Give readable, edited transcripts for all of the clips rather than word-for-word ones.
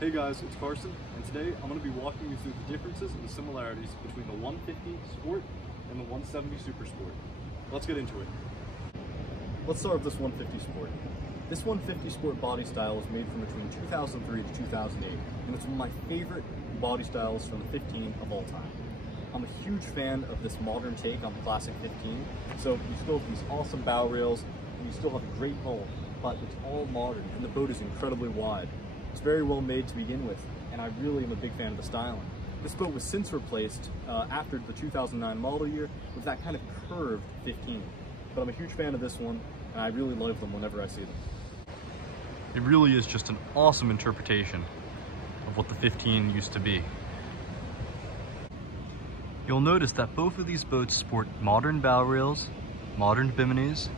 Hey guys, it's Carson, and today I'm going to be walking you through the differences and the similarities between the 150 Sport and the 170 Super Sport. Let's get into it. Let's start with this 150 Sport. This 150 Sport body style was made from between 2003 to 2008, and it's one of my favorite body styles from the 15 of all time. I'm a huge fan of this modern take on the classic 15, so you still have these awesome bow rails, and you still have a great hull, but it's all modern, and the boat is incredibly wide. It's very well made to begin with, and I really am a big fan of the styling. This boat was since replaced after the 2009 model year with that kind of curved 15, but I'm a huge fan of this one, and I really love them whenever I see them. It really is just an awesome interpretation of what the 15 used to be. You'll notice that both of these boats sport modern bow rails, modern biminis,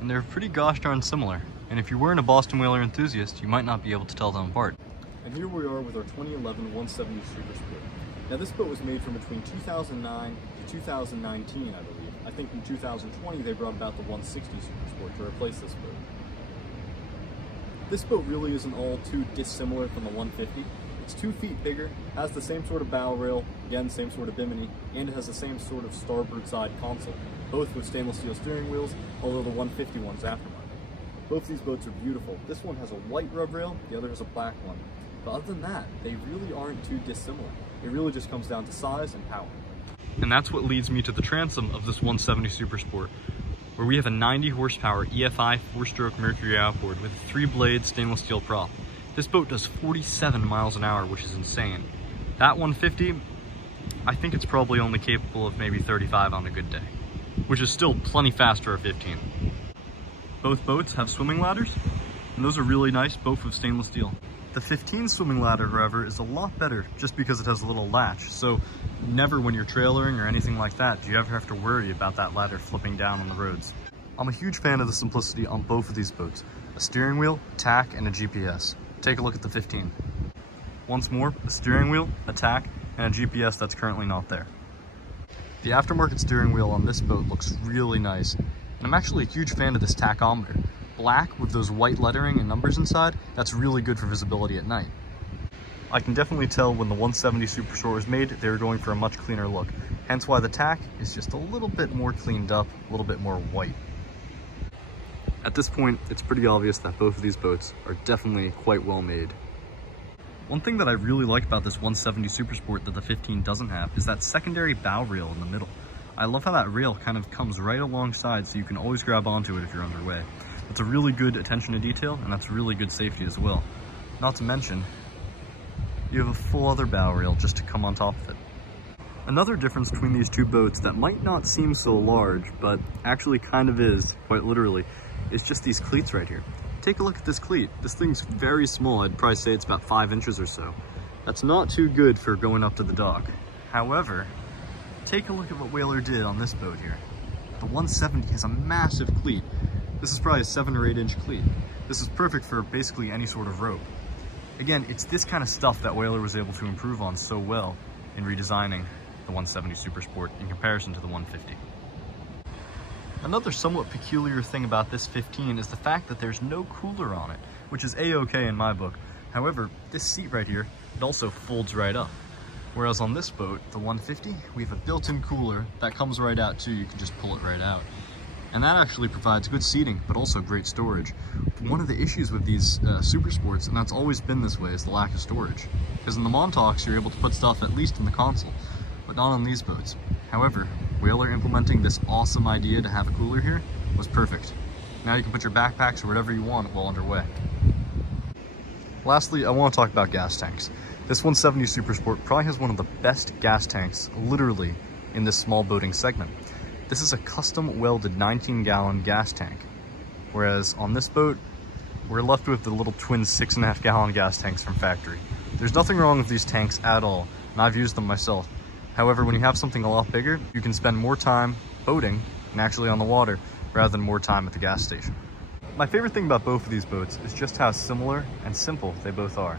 and they're pretty gosh darn similar. And if you weren't a Boston Whaler enthusiast, you might not be able to tell them apart. And here we are with our 2011 170 Super Sport. Now this boat was made from between 2009 to 2019, I believe. I think in 2020 they brought about the 160 Super Sport to replace this boat. This boat really isn't all too dissimilar from the 150. It's 2 feet bigger, has the same sort of bow rail, again same sort of bimini, and it has the same sort of starboard side console, both with stainless steel steering wheels, although the 150 one's aftermarket. Both of these boats are beautiful. This one has a white rub rail, the other has a black one. But other than that, they really aren't too dissimilar. It really just comes down to size and power. And that's what leads me to the transom of this 170 Super Sport, where we have a 90 horsepower EFI 4-stroke Mercury outboard with a 3-blade stainless steel prop. This boat does 47 miles an hour, which is insane. That 150, I think it's probably only capable of maybe 35 on a good day, which is still plenty fast for a 15. Both boats have swimming ladders, and those are really nice, both of stainless steel. The 15 swimming ladder, however, is a lot better just because it has a little latch, so never when you're trailering or anything like that do you ever have to worry about that ladder flipping down on the roads. I'm a huge fan of the simplicity on both of these boats. A steering wheel, tack, and a GPS. Take a look at the 15. Once more, a steering wheel, a tack, and a GPS that's currently not there. The aftermarket steering wheel on this boat looks really nice, and I'm actually a huge fan of this tachometer. Black with those white lettering and numbers inside, that's really good for visibility at night. I can definitely tell when the 170 Super Sport was made, they were going for a much cleaner look, hence why the tack is just a little bit more cleaned up, a little bit more white. At this point, it's pretty obvious that both of these boats are definitely quite well made. One thing that I really like about this 170 Super Sport that the 15 doesn't have is that secondary bow rail in the middle. I love how that rail kind of comes right alongside so you can always grab onto it if you're underway. It's a really good attention to detail, and that's really good safety as well. Not to mention, you have a full other bow rail just to come on top of it. Another difference between these two boats that might not seem so large, but actually kind of is, quite literally, is just these cleats right here. Take a look at this cleat. This thing's very small. I'd probably say it's about 5 inches or so. That's not too good for going up to the dock. However, take a look at what Whaler did on this boat here. The 170 has a massive cleat. This is probably a 7 or 8 inch cleat. This is perfect for basically any sort of rope. Again, it's this kind of stuff that Whaler was able to improve on so well in redesigning the 170 Super Sport in comparison to the 150. Another somewhat peculiar thing about this 15 is the fact that there's no cooler on it, which is a-okay in my book. However, this seat right here, it also folds right up. Whereas on this boat, the 150, we have a built-in cooler that comes right out too. You can just pull it right out. And that actually provides good seating, but also great storage. One of the issues with these Super Sports, and that's always been this way, is the lack of storage. Because in the Montauk's, you're able to put stuff at least in the console, but not on these boats. However, Whaler implementing this awesome idea to have a cooler here was perfect. Now you can put your backpacks or whatever you want while underway. Lastly, I want to talk about gas tanks. This 170 Super Sport probably has one of the best gas tanks, literally, in this small boating segment. This is a custom welded 19-gallon gas tank, whereas on this boat, we're left with the little twin 6.5-gallon gas tanks from factory. There's nothing wrong with these tanks at all, and I've used them myself. However, when you have something a lot bigger, you can spend more time boating and actually on the water rather than more time at the gas station. My favorite thing about both of these boats is just how similar and simple they both are.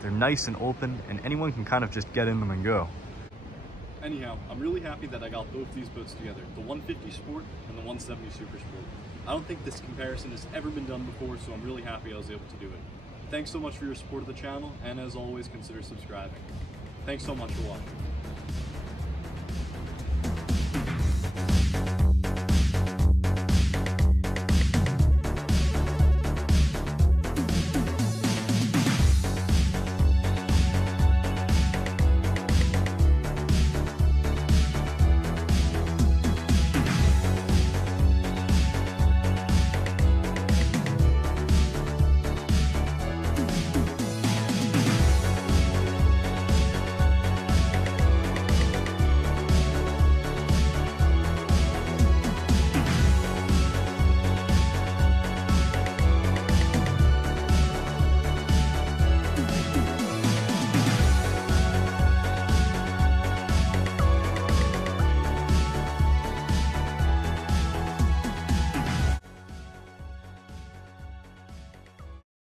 They're nice and open, and anyone can kind of just get in them and go. Anyhow, I'm really happy that I got both these boats together, the 150 Sport and the 170 Super Sport. I don't think this comparison has ever been done before, so I'm really happy I was able to do it. thanks so much for your support of the channel, and as always, consider subscribing. Thanks so much for watching.